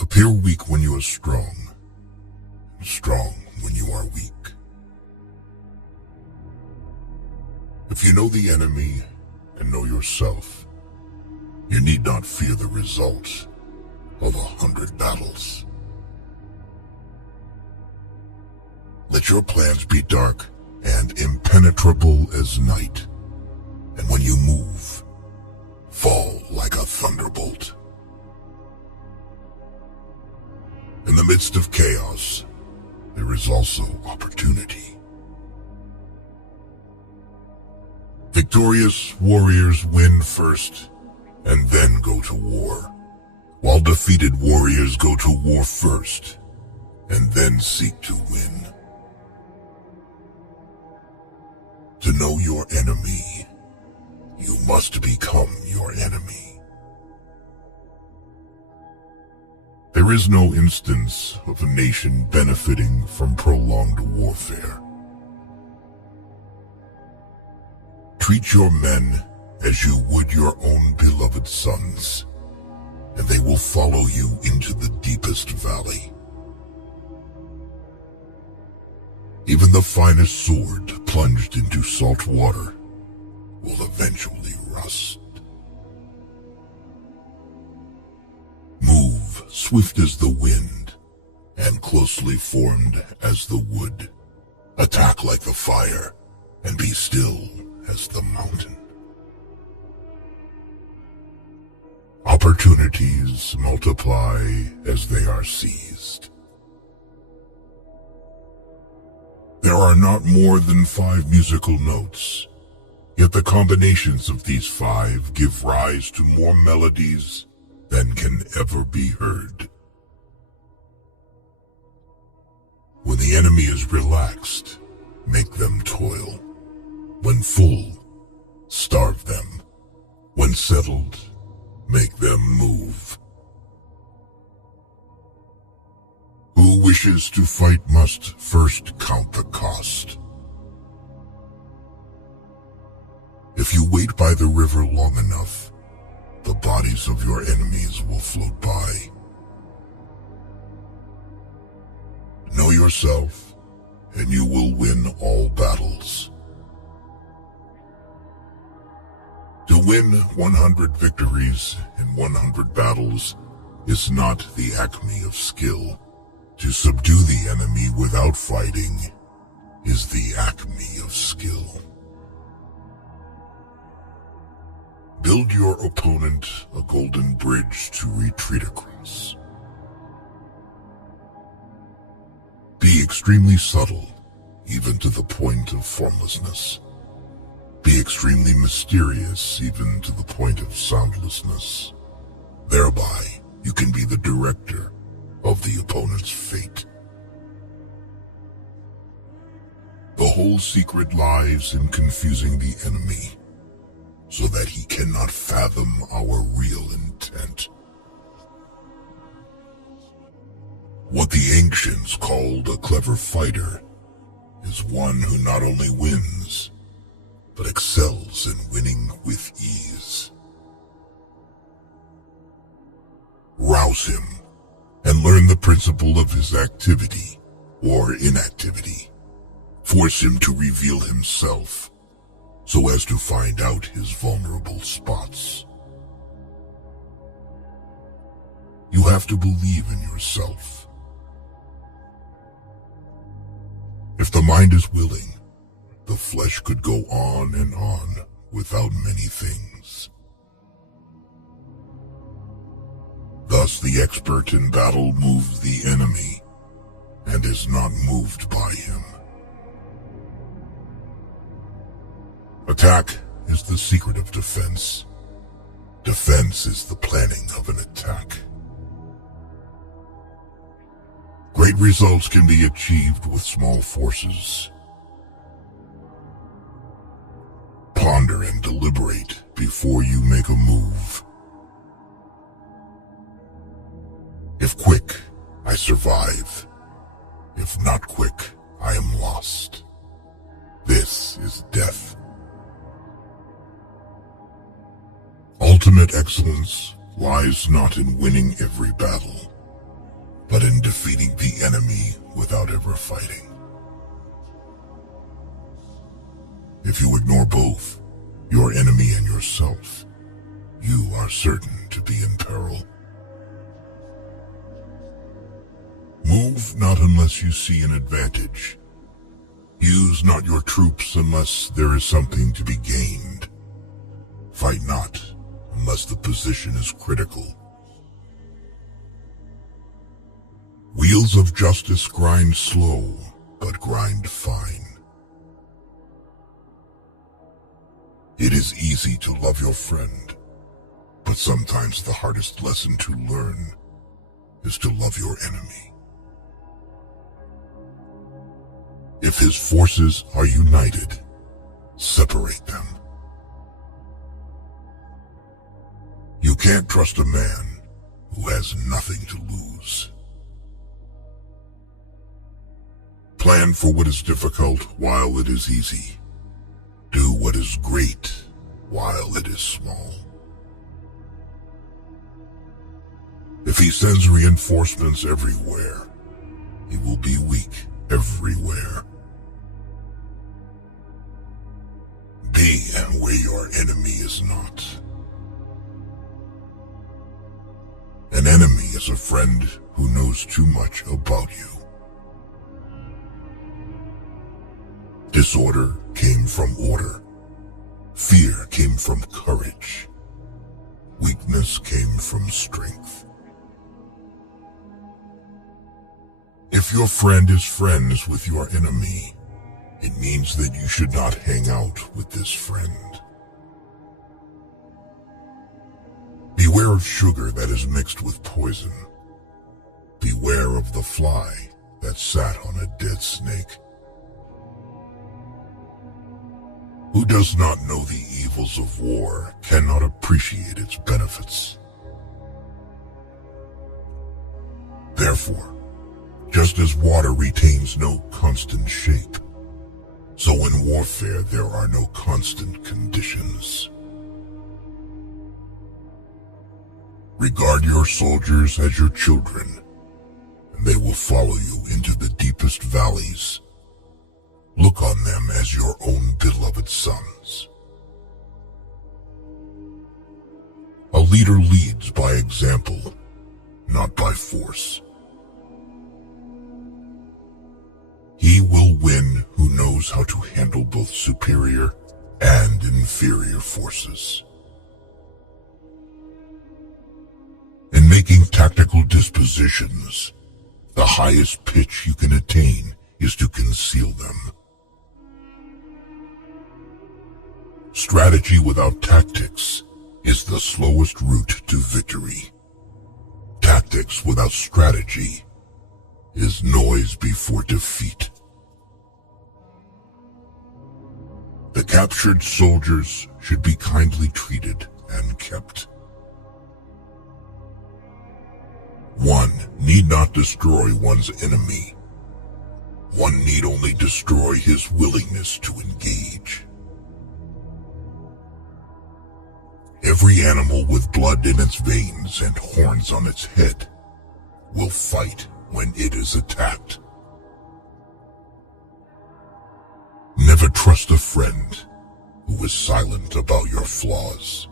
Appear weak when you are strong, and strong when you are weak. If you know the enemy and know yourself, you need not fear the result of 100 battles. Let your plans be dark and impenetrable as night, and when you move, fall like a thunderbolt. In the midst of chaos, there is also opportunity. Victorious warriors win first and then go to war, while defeated warriors go to war first and then seek to win. To know your enemy, you must become your enemy. There is no instance of a nation benefiting from prolonged warfare. Treat your men as you would your own beloved sons, and they will follow you into the deepest valley. Even the finest sword plunged into salt water will eventually rust. Move swift as the wind and closely formed as the wood. Attack like the fire and be still as the mountain. Opportunities multiply as they are seized. There are not more than 5 musical notes, yet the combinations of these 5 give rise to more melodies than can ever be heard. When the enemy is relaxed, make them toil. When full, starve them. When settled, make them move. Who wishes to fight must first count the cost. If you wait by the river long enough, the bodies of your enemies will float by. Know yourself, and you will win all battles. To win 100 victories in 100 battles is not the acme of skill. To subdue the enemy without fighting is the acme of skill. Build your opponent a golden bridge to retreat across. Be extremely subtle, even to the point of formlessness. Be extremely mysterious, even to the point of soundlessness. Thereby, you can be the director of the opponent's fate. The whole secret lies in confusing the enemy, so that he cannot fathom our real intent. What the ancients called a clever fighter is one who not only wins, but excels in winning with ease. Rouse him and learn the principle of his activity or inactivity. Force him to reveal himself so as to find out his vulnerable spots. You have to believe in yourself. If the mind is willing, the flesh could go on and on without many things. Thus the expert in battle moves the enemy and is not moved by him. Attack is the secret of defense. Defense is the planning of an attack. Great results can be achieved with small forces. Ponder and deliberate before you make a move. If quick, I survive. If not quick, I am lost. This is death. Ultimate excellence lies not in winning every battle, but in defeating the enemy without ever fighting. If you ignore both, your enemy and yourself, you are certain to be in peril. Move not unless you see an advantage. Use not your troops unless there is something to be gained. Fight not unless the position is critical. Wheels of justice grind slow, but grind fine. It is easy to love your friend, but sometimes the hardest lesson to learn is to love your enemy. If his forces are united, separate them. You can't trust a man who has nothing to lose. Plan for what is difficult while it is easy. Do what is great while it is small. If he sends reinforcements everywhere, he will be weak everywhere. Be where your enemy is not. An enemy is a friend who knows too much about you. Disorder came from order. Fear came from courage. Weakness came from strength. If your friend is friends with your enemy, it means that you should not hang out with this friend. Beware of sugar that is mixed with poison. Beware of the fly that sat on a dead snake. Who does not know the evils of war cannot appreciate its benefits. Therefore, just as water retains no constant shape, so in warfare there are no constant conditions. Regard your soldiers as your children, and they will follow you into the deepest valleys. Look on them as your own beloved sons. A leader leads by example, not by force. He will win who knows how to handle both superior and inferior forces. In making tactical dispositions, the highest pitch you can attain is to conceal them. Strategy without tactics is the slowest route to victory. Tactics without strategy is noise before defeat. The captured soldiers should be kindly treated and kept. One need not destroy one's enemy. One need only destroy his willingness to engage. Every animal with blood in its veins and horns on its head will fight when it is attacked. Never trust a friend who is silent about your flaws.